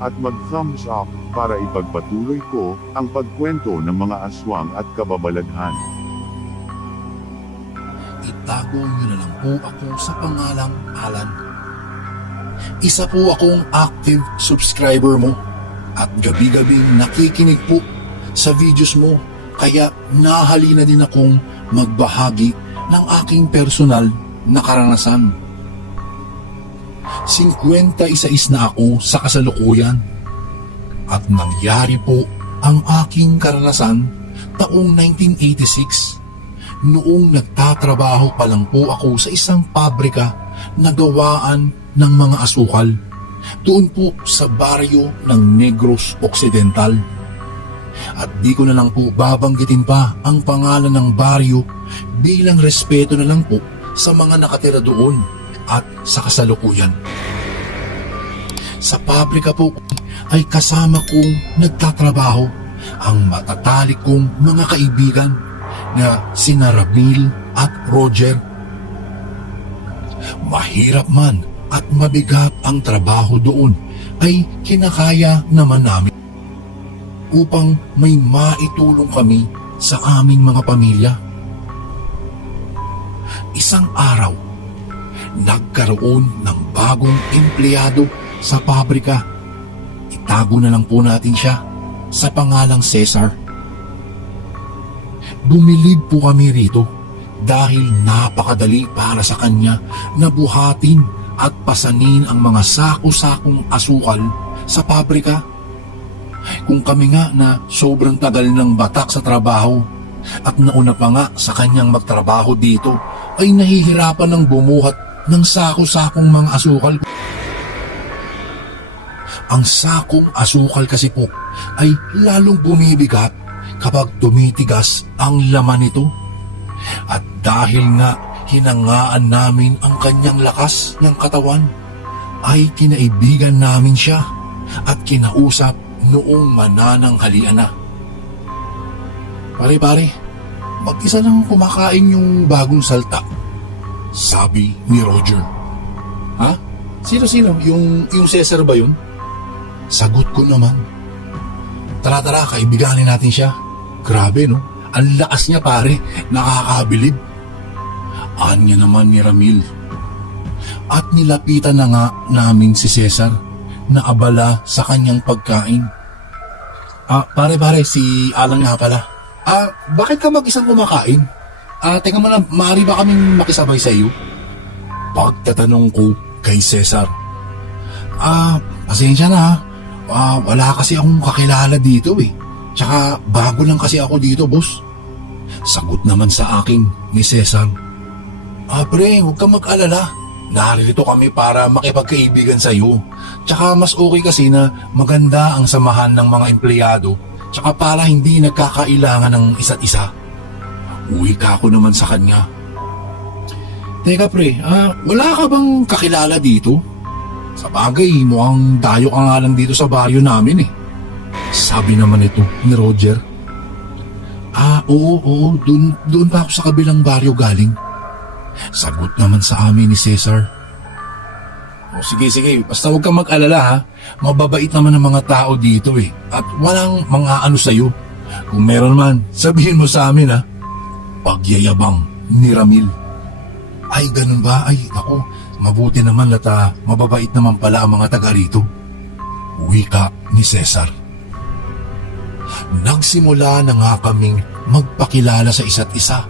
at mag-thumbs up para ipagpatuloy ko ang pagkwento ng mga aswang at kababalaghan. itago niyo na lang po ako sa pangalang Alan. Isa po akong active subscriber mo at gabi-gabing nakikinig po sa videos mo kaya nahalina din akong magbahagi ng aking personal na karanasan. 51 na ako sa kasalukuyan. At nangyari po ang aking karanasan taong 1986 noong nagtatrabaho pa lang po ako sa isang pabrika na gawaan ng mga asukal doon po sa baryo ng Negros Occidental. At di ko na lang po babanggitin pa ang pangalan ng baryo bilang respeto na lang po sa mga nakatira doon at sa kasalukuyan. Sa pabrika po ay kasama kong nagtatrabaho ang matatalik kong mga kaibigan na sina Ramil at Roger. Mahirap man at mabigat ang trabaho doon ay kinakaya naman namin upang may maitulong kami sa aming mga pamilya. Isang araw, nagkaroon ng bagong empleyado sa pabrika. Itago na lang po natin siya sa pangalang Cesar. Bumilib po kami rito dahil napakadali para sa kanya na buhatin at pasanin ang mga sako-sakong asukal sa pabrika. Kung kami nga na sobrang tagal ng batak sa trabaho at nauna pa nga sa kanyang magtrabaho dito ay nahihirapan ng bumuhat ng sako-sakong mga asukal. Ang sakong asukal kasi po ay lalong bumibigat kapag tumitigas ang laman nito. At dahil nga hinangaan namin ang kanyang lakas ng katawan, ay kinaibigan namin siya at kinausap noong manananghalian na. Pare-pare, mag-isa lang kumakain yung bagong salta. Sabi ni Roger. Ha? Sino-sino? Yung, yung Cesar ba yun? Sagot ko naman. Tara-tara, kaibiganin natin siya. Grabe, no? Ang lakas niya, pare. Nakakabilib. Anya naman ni Ramil. At nilapitan na nga namin si Cesar na abala sa kanyang pagkain. Ah, pare-pare, si Alan nga pala. Ah, bakit ka mag-isang kumakain? Ah, teka mo lang, maaari ba kaming makisabay sa iyo? Pagtatanong ko kay Cesar. Ah, pasensya na ha. Ah, wala kasi akong kakilala dito eh. Tsaka bago lang kasi ako dito, boss. Sagot naman sa akin ni Cesar. Ah, pre, huwag kang mag-alala. Naririto kami para makipagkaibigan sa iyo. Tsaka mas okay kasi na maganda ang samahan ng mga empleyado. Tsaka para hindi nagkakailangan ng isa't isa. Uwi ka ako naman sa kanya. Teka pre, ah, wala ka bang kakilala dito? Sa bagay, mukhang dayo ka nga lang dito sa baryo namin eh. Sabi naman ito ni Roger. Ah, oo, oo, dun, dun pa ako sa kabilang baryo galing. Sagot naman sa amin ni Cesar. O sige, sige, basta huwag kang mag-alala ha. Mababait naman ang mga tao dito eh. At walang mga ano sa'yo. Kung meron man, sabihin mo sa amin ha. Pagyayabang ni Ramil. Ay, ganun ba? Ay, ako, mabuti naman at ah, mababait naman pala ang mga taga rito. Wika ni Cesar. Nagsimula na nga kaming magpakilala sa isa't isa.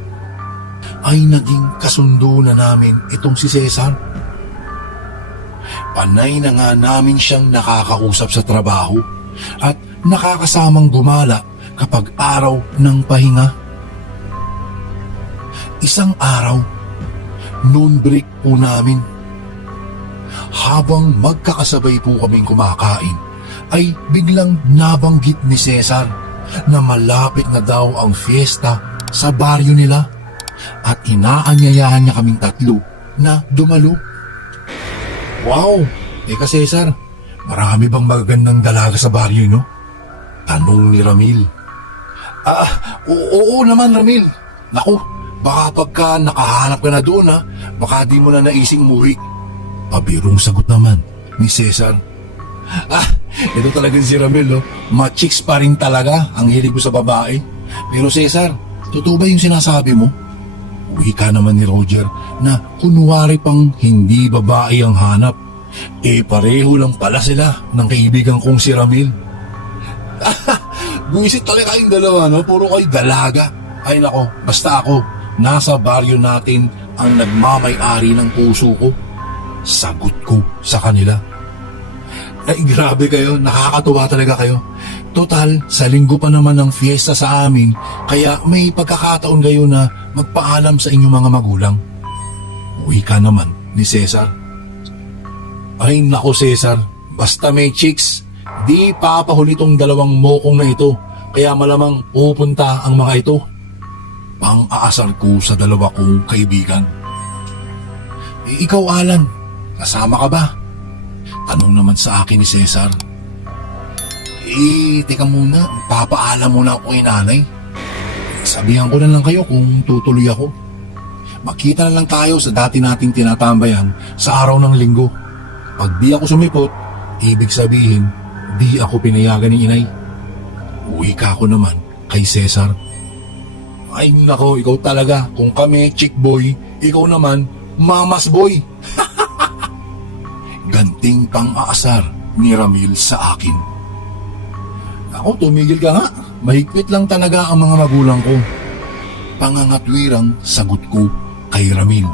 Ay naging kasundo na namin itong si Cesar. Panay na nga namin siyang nakakausap sa trabaho at nakakasamang gumala kapag araw ng pahinga. Isang araw, noon break po namin. Habang magkakasabay po kaming kumakain, ay biglang nabanggit ni Cesar na malapit na daw ang fiesta sa baryo nila at inaanyayahan niya kaming tatlo na dumalo. Wow! Teka Cesar, marami bang magagandang dalaga sa baryo no? Tanong ni Ramil. Ah, oo, oo naman Ramil. Naku, baka pagka nakahanap ka na doon ha, baka di mo na naising umuwi. Pabirong sagot naman ni Cesar. Ah, ito talagang si Ramil, no? Machicks pa rin talaga ang hilig ko sa babae. Pero Cesar, totoo ba yung sinasabi mo? Uwi ka naman ni Roger na kunwari pang hindi babae ang hanap. Eh pareho lang pala sila ng kaibigan kong si Ramil. Buisit talaga kayong dalawa, no? Puro kayo dalaga. Ay nako, basta ako, nasa baryo natin ang nagmamay-ari ng puso ko. Sagot ko sa kanila. Ay grabe kayo, nakakatuwa talaga kayo. Total, sa linggo pa naman ng fiesta sa amin, kaya may pagkakataon kayo na magpaalam sa inyong mga magulang. Uwi ka naman ni Cesar. Ay nako Cesar, basta may chicks, di papahuli tong dalawang mokong na ito, kaya malamang pupunta ang mga ito. Pang-aasar ko sa dalawa kong kaibigan. Eh, ikaw Alan, kasama ka ba? Tanong naman sa akin ni Cesar. Eh, teka muna, papaalam muna ako kay nanay. Sabihan ko na lang kayo kung tutuloy ako. Makita na lang tayo sa dati nating tinatambayan sa araw ng linggo. Pag di ako sumipot, ibig sabihin, di ako pinayagan ni inay. Uwi ka ako naman kay Cesar. Ay nako, ikaw talaga. Kung kami, chick boy, ikaw naman, mamas boy. Ganting pang-aasar ni Ramil sa akin. Ako, tumigil ka nga. Mahigpit lang talaga ang mga magulang ko. Pangangatwirang sagot ko kay Ramil.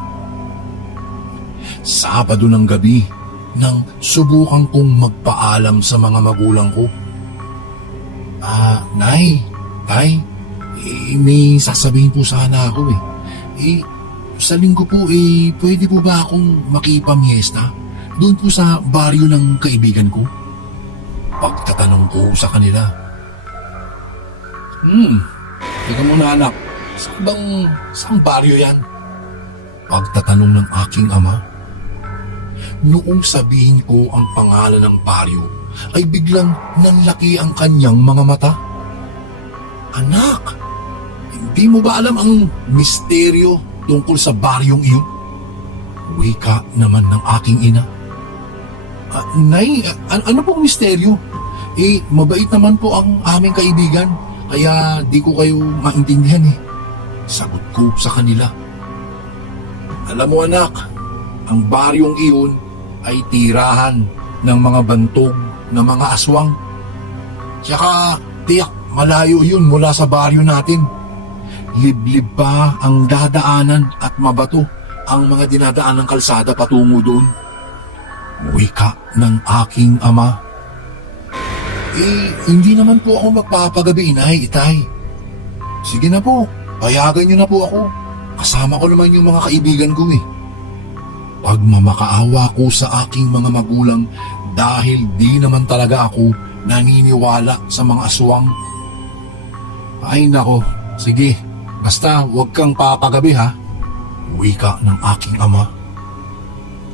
Sabado ng gabi nang subukan kong magpaalam sa mga magulang ko. Ah, Nay, Tay, eh, may sasabihin po sana ako eh. Eh, sa linggo po eh, pwede po ba akong makipamiesta? Doon po sa baryo ng kaibigan ko? Pagtatanong ko sa kanila. Hmm, teka muna anak, saan bang, saan baryo yan? Pagtatanong ng aking ama. Noong sabihin ko ang pangalan ng baryo, ay biglang nanlaki ang kanyang mga mata. Anak, hindi mo ba alam ang misteryo tungkol sa baryong iyon? Wika naman ng aking ina. Ah, nay, a- ano pong misteryo? Eh, mabait naman po ang aming kaibigan, kaya di ko kayo maintindihan eh. Sagot ko sa kanila. Alam mo anak, ang baryong iyon ay tirahan ng mga bantog ng mga aswang. Tsaka tiyak malayo yun mula sa baryo natin. Liblib pa ang dadaanan at mabato ang mga dinadaan ng kalsada patungo doon. Wika ng aking ama. Eh, hindi naman po ako magpapagabi, inay, itay. Sige na po, payagan niyo na po ako. Kasama ko naman yung mga kaibigan ko eh. Pagmamakaawa ko sa aking mga magulang dahil di naman talaga ako naniniwala sa mga aswang. Ay nako, sige, basta huwag kang papagabi ha. Wika ng aking ama.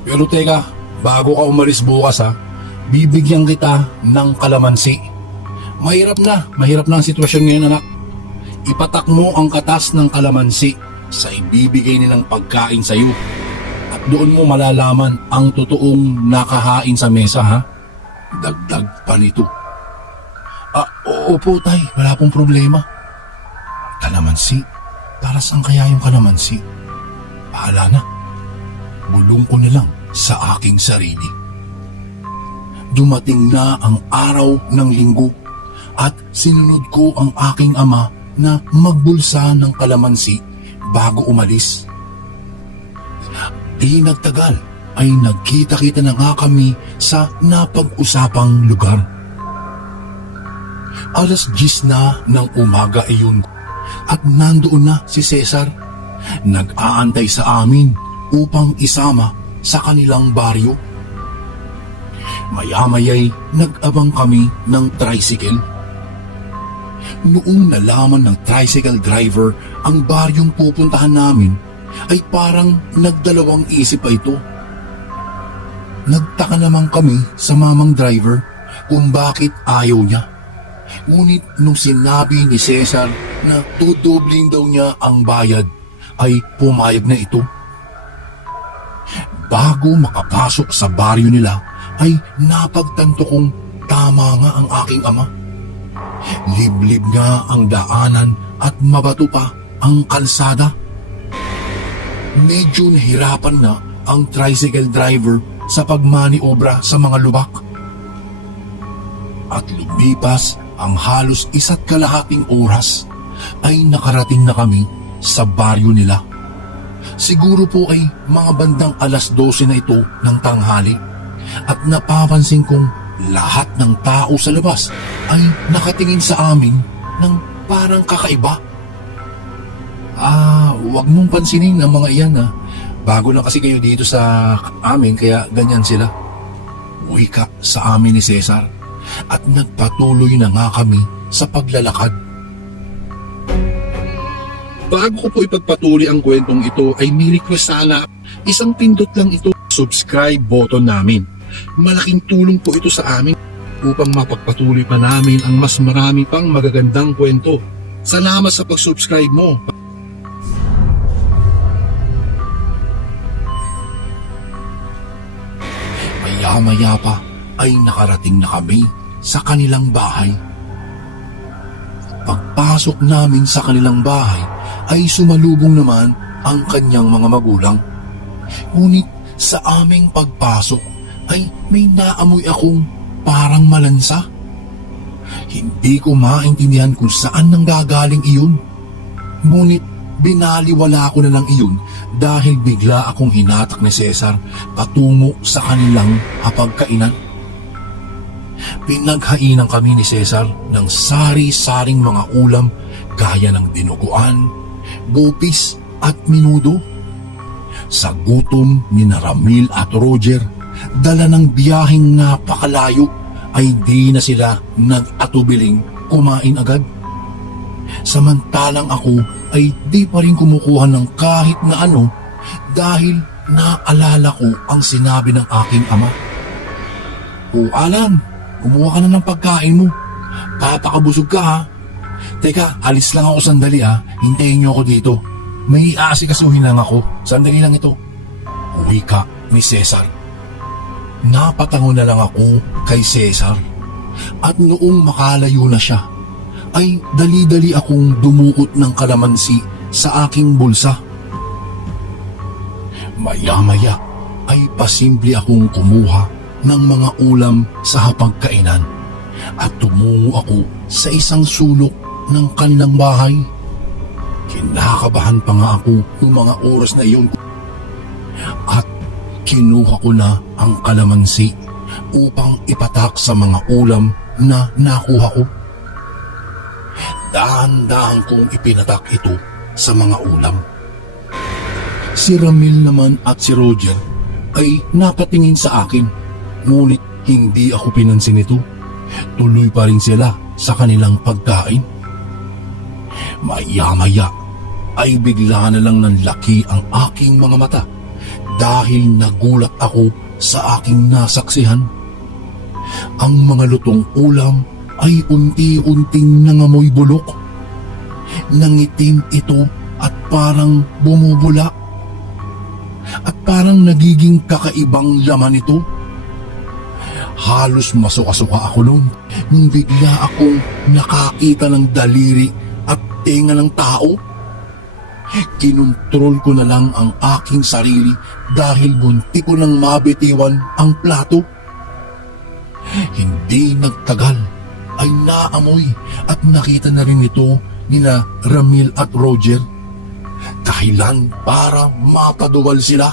Pero teka, bago ka umalis bukas ha, bibigyan kita ng kalamansi. Mahirap na, mahirap na ang sitwasyon ngayon anak. Ipatak mo ang katas ng kalamansi sa ibibigay nilang pagkain sa iyo. At doon mo malalaman ang totoong nakahain sa mesa ha. Dagdag pa nito. Ah, oo po tay, wala pong problema. Kalamansi? Para saan kaya yung kalamansi? Bahala na. Bulong ko na lang sa aking sarili. Dumating na ang araw ng linggo at sinunod ko ang aking ama na magbulsa ng kalamansi bago umalis. Di nagtagal ay nagkita-kita na nga kami sa napag-usapang lugar. Alas 10 na ng umaga iyon at nandoon na si Cesar. Nag-aantay sa amin upang isama sa kanilang baryo. Maya-maya'y nag-abang kami ng tricycle. Noong nalaman ng tricycle driver ang baryong pupuntahan namin, ay parang nagdalawang isip pa ito. Nagtaka naman kami sa mamang driver kung bakit ayaw niya. Ngunit nung sinabi ni Cesar na tudubling daw niya ang bayad, ay pumayag na ito. Bago makapasok sa baryo nila, ay napagtanto kong tama nga ang aking ama. Liblib nga ang daanan at mabato pa ang kalsada. Medyo nahirapan na ang tricycle driver sa pagmaniobra sa mga lubak. At lumipas ang halos isa't kalahating oras ay nakarating na kami sa baryo nila. Siguro po ay mga bandang alas 12 na ito ng tanghali at napapansin kong lahat ng tao sa labas ay nakatingin sa amin ng parang kakaiba. Ah, wag mong pansinin ang mga iyan ah. Bago lang kasi kayo dito sa amin kaya ganyan sila. Wika sa amin ni Cesar at nagpatuloy na nga kami sa paglalakad. Bago ko po ipagpatuloy ang kwentong ito ay may request sana isang pindot lang ito subscribe button namin. Malaking tulong po ito sa amin upang mapagpatuloy pa namin ang mas marami pang magagandang kwento. Salamat sa pag-subscribe mo. Maya-maya pa ay nakarating na kami sa kanilang bahay. Pagpasok namin sa kanilang bahay ay sumalubong naman ang kanyang mga magulang. Ngunit sa aming pagpasok ay may naamoy akong parang malansa. Hindi ko maintindihan kung saan nanggagaling iyon. Ngunit binaliwala ko na lang iyon dahil bigla akong hinatak ni Cesar patungo sa kanilang hapagkainan. Pinaghainan kami ni Cesar ng sari-saring mga ulam gaya ng dinuguan, bupis at minudo. Sa gutom ni Naramil at Roger, dala ng biyaheng napakalayo ay di na sila nag-atubiling kumain agad. Samantalang ako ay di pa rin kumukuha ng kahit na ano dahil naalala ko ang sinabi ng aking ama. O Alan, kumuha ka na ng pagkain mo. Papakabusog ka ha. Teka, alis lang ako sandali ha. Hintayin niyo ako dito. May aasikasuhin lang ako. Sandali lang ito. Uwi ka ni Cesar. Napatango na lang ako kay Cesar. At noong makalayo na siya, ay dali-dali akong dumukot ng kalamansi sa aking bulsa. Maya-maya ay pasimple akong kumuha ng mga ulam sa hapagkainan at tumungo ako sa isang sulok ng kanilang bahay. Kinakabahan pa nga ako noong mga oras na iyon at kinuha ko na ang kalamansi upang ipatak sa mga ulam na nakuha ko. Dahan-dahan kong ipinatak ito sa mga ulam. Si Ramil naman at si Roger ay napatingin sa akin ngunit hindi ako pinansin ito. Tuloy pa rin sila sa kanilang pagkain. Maya-maya ay bigla na lang nanlaki ang aking mga mata dahil nagulat ako sa aking nasaksihan. Ang mga lutong ulam ay unti-unting nangamoy bulok. Nangitim ito at parang bumubula. At parang nagiging kakaibang laman ito. Halos masuka-suka ako noon nung bigla akong nakakita ng daliri tenga ng tao. Kinontrol ko na lang ang aking sarili dahil bunti ko nang mabitiwan ang plato. Hindi nagtagal ay naamoy at nakita na rin ito nina Ramil at Roger. Dahilan para mapaduwal sila.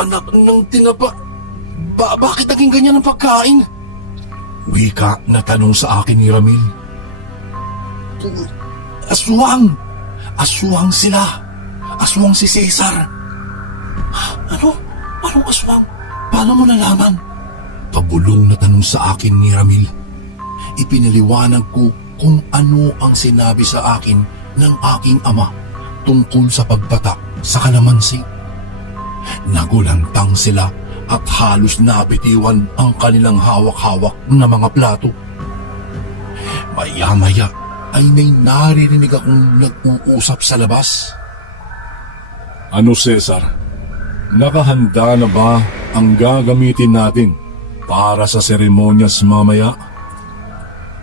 Anak ng tinapa, ba bakit naging ganyan ang pagkain? Wika na tanong sa akin ni Ramil. Aswang! Aswang sila! Aswang si Cesar! Ano? Anong aswang? Paano mo nalaman? Pabulong na tanong sa akin ni Ramil. Ipinaliwanag ko kung ano ang sinabi sa akin ng aking ama tungkol sa pagbatak sa kalamansi. Nagulantang sila at halos nabitiwan ang kanilang hawak-hawak na mga plato. Maya-maya ay may naririnig akong nag-uusap sa labas. Ano, Cesar? Nakahanda na ba ang gagamitin natin para sa seremonyas mamaya?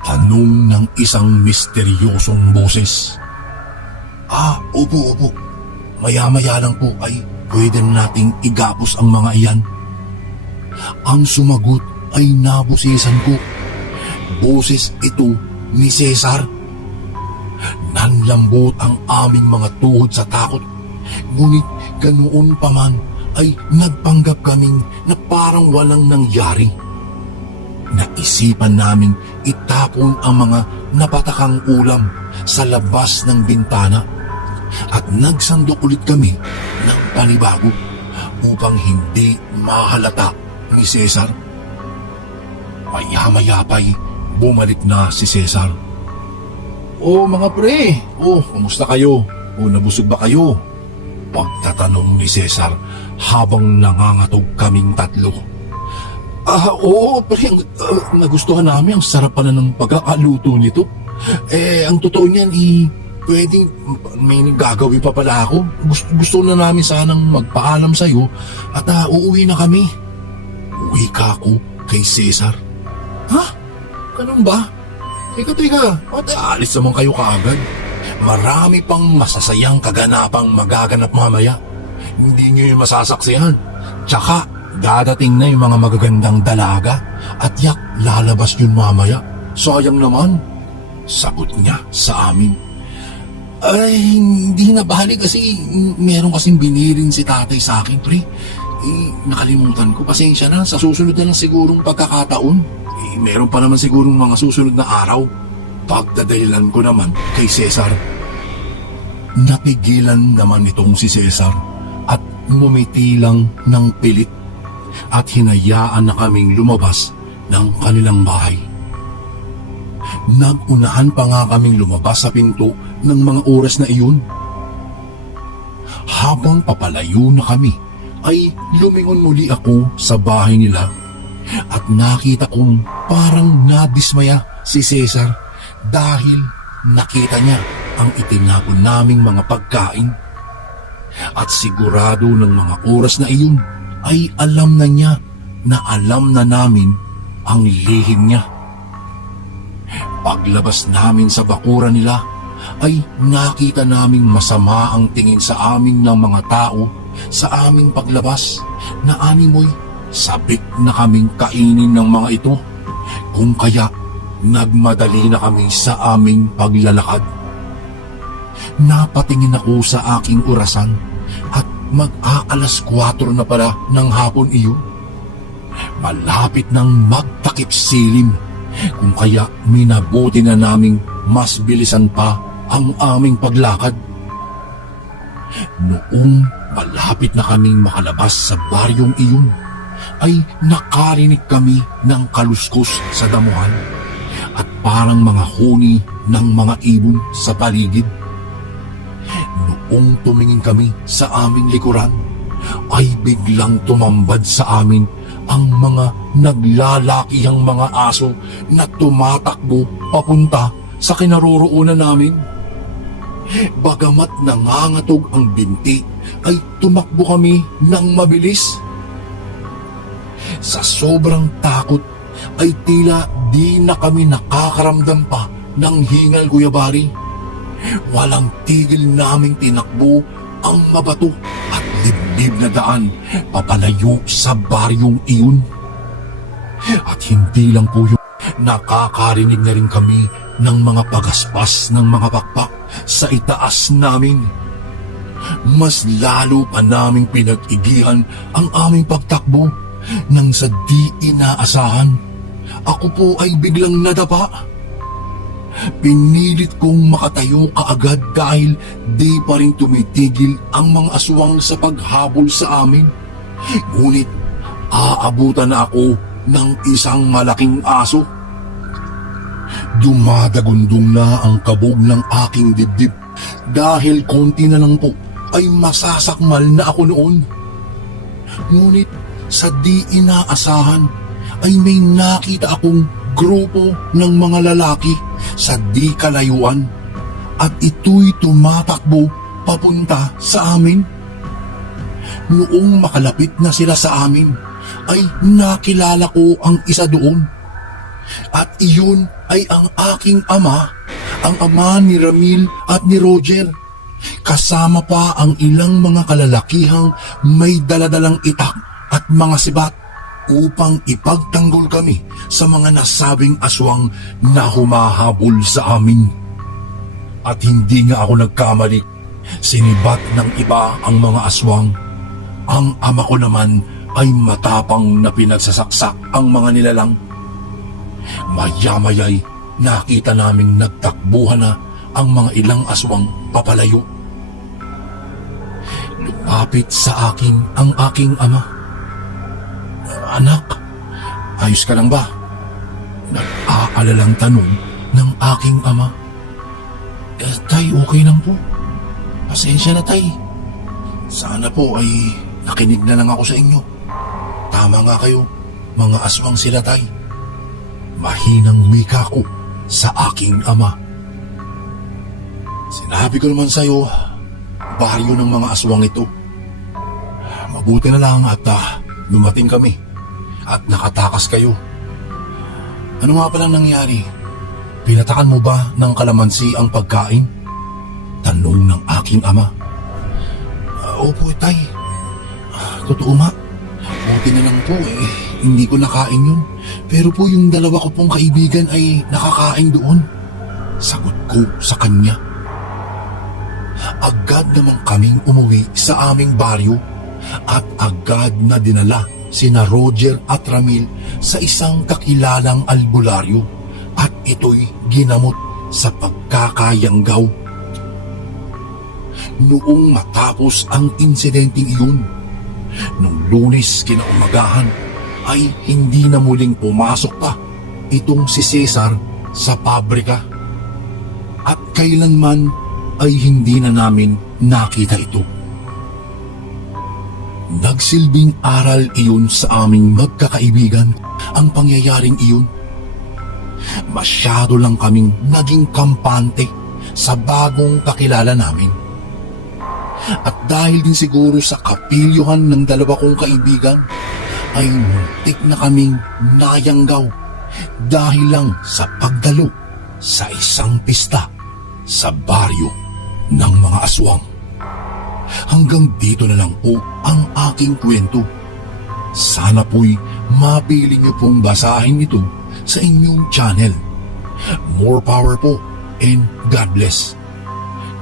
Tanong ng isang misteryosong boses. Ah, opo, opo. Maya-maya lang po ay pwede na nating igapos ang mga iyan. Ang sumagot ay nabusisan ko. Boses ito ni Cesar. Nanlambot ang aming mga tuhod sa takot. Ngunit ganoon pa man ay nagpanggap kaming na parang walang nangyari. Naisipan namin itapon ang mga napatakang ulam sa labas ng bintana at nagsandok ulit kami ng panibago upang hindi mahalata ni Cesar. Maya-maya pa'y bumalik na si Cesar. O mga pre, o kumusta kayo? O nabusog ba kayo? Pagtatanong ni Cesar habang nangangatog kaming tatlo. Ah, oo, pre, uh, nagustuhan namin ang sarap pala ng pagkakaluto nito. Eh, ang totoo niyan, eh, pwedeng may gagawin pa pala ako. Gusto, gusto na namin sanang magpaalam sa'yo at ah, uuwi na kami. Uwi ka ako kay Cesar. Ha? Ganun ba? Teka, teka. At alis naman kayo kaagad. Marami pang masasayang kaganapang magaganap mamaya. Hindi nyo yung masasaksihan. Tsaka, dadating na yung mga magagandang dalaga at yak lalabas yun mamaya. Sayang naman. Sagot niya sa amin. Ay, hindi na bali kasi meron kasing binirin si tatay sa akin, pre. Eh, nakalimutan ko. Pasensya na. Sa susunod na lang sigurong pagkakataon. Eh, meron pa naman sigurong mga susunod na araw. Pagdadahilan ko naman kay Cesar. Napigilan naman itong si Cesar at ngumiti lang ng pilit at hinayaan na kaming lumabas ng kanilang bahay. Nagunahan pa nga kaming lumabas sa pinto ng mga oras na iyon. Habang papalayo na kami, ay lumingon muli ako sa bahay nila at nakita kong parang nadismaya si Cesar dahil nakita niya ang itinapon naming mga pagkain. At sigurado ng mga oras na iyon ay alam na niya na alam na namin ang lihim niya. Paglabas namin sa bakuran nila ay nakita naming masama ang tingin sa amin ng mga tao sa aming paglabas na animoy sabik na kaming kainin ng mga ito. Kung kaya nagmadali na kami sa aming paglalakad. Napatingin ako sa aking orasan at mag-aalas 4 na pala ng hapon iyon. Malapit nang magtakip silim kung kaya minabuti na naming mas bilisan pa ang aming paglakad. Noong malapit na kaming makalabas sa baryong iyon, ay nakarinig kami ng kaluskos sa damuhan at parang mga huni ng mga ibon sa paligid. Noong tumingin kami sa aming likuran, ay biglang tumambad sa amin ang mga naglalakihang mga aso na tumatakbo papunta sa kinaroroonan namin. Bagamat nangangatog ang binti, ay tumakbo kami ng mabilis. Sa sobrang takot, ay tila di na kami nakakaramdam pa ng hingal guyabari. Walang tigil naming tinakbo ang mabato at liblib na daan papalayo sa baryong iyon. At hindi lang po yung nakakarinig na rin kami ng mga pagaspas ng mga pakpak sa itaas namin. Mas lalo pa naming pinag-igihan ang aming pagtakbo nang sa di inaasahan. Ako po ay biglang nadapa. Pinilit kong makatayo kaagad dahil di pa rin tumitigil ang mga aswang sa paghabol sa amin. Ngunit aabutan na ako ng isang malaking aso. Dumadagundong na ang kabog ng aking dibdib dahil konti na lang po ay masasakmal na ako noon. Ngunit sa di inaasahan ay may nakita akong grupo ng mga lalaki sa di kalayuan at ito'y tumatakbo papunta sa amin. Noong makalapit na sila sa amin, ay nakilala ko ang isa doon. At iyon ay ang aking ama, ang ama ni Ramil at ni Roger. Kasama pa ang ilang mga kalalakihang may daladalang itak at mga sibat upang ipagtanggol kami sa mga nasabing aswang na humahabol sa amin. At hindi nga ako nagkamali. Sinibat ng iba ang mga aswang. Ang ama ko naman ay matapang na pinagsasaksak ang mga nilalang. Maya-maya'y nakita naming nagtakbuhan na ang mga ilang aswang papalayo. Lumapit sa akin ang aking ama. Anak, ayos ka lang ba? Nag-aalalang tanong ng aking ama. Eh, tay, okay lang po. Pasensya na, tay. Sana po ay nakinig na lang ako sa inyo. Tama nga kayo, mga aswang sila, tay. Mahinang wika ko sa aking ama. Sinabi ko naman sa'yo, baryo ng mga aswang ito. Mabuti na lang at ah, lumating kami at nakatakas kayo. Ano nga palang nangyari? Pinatakan mo ba ng kalamansi ang pagkain? Tanong ng aking ama. "Ah, opo, tay. Ah, totoo nga. Buti na lang po eh. Hindi ko nakain yun. Pero po yung dalawa ko pong kaibigan ay nakakain doon. Sagot ko sa kanya. Agad naman kaming umuwi sa aming baryo at agad na dinala sina Roger at Ramil sa isang kakilalang albularyo at ito'y ginamot sa pagkakayanggaw. Noong matapos ang insidenteng iyon, nung lunes kinaumagahan ay hindi na muling pumasok pa itong si Cesar sa pabrika. At kailanman ay hindi na namin nakita ito. Nagsilbing aral iyon sa aming magkakaibigan ang pangyayaring iyon. Masyado lang kaming naging kampante sa bagong kakilala namin. At dahil din siguro sa kapilyuhan ng dalawa kong kaibigan, ay muntik na kaming nayanggaw dahil lang sa pagdalo sa isang pista sa baryo ng mga aswang. Hanggang dito na lang po ang aking kwento. Sana po'y mapili niyo pong basahin ito sa inyong channel. More power po and God bless.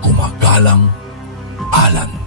Kumagalang Alan.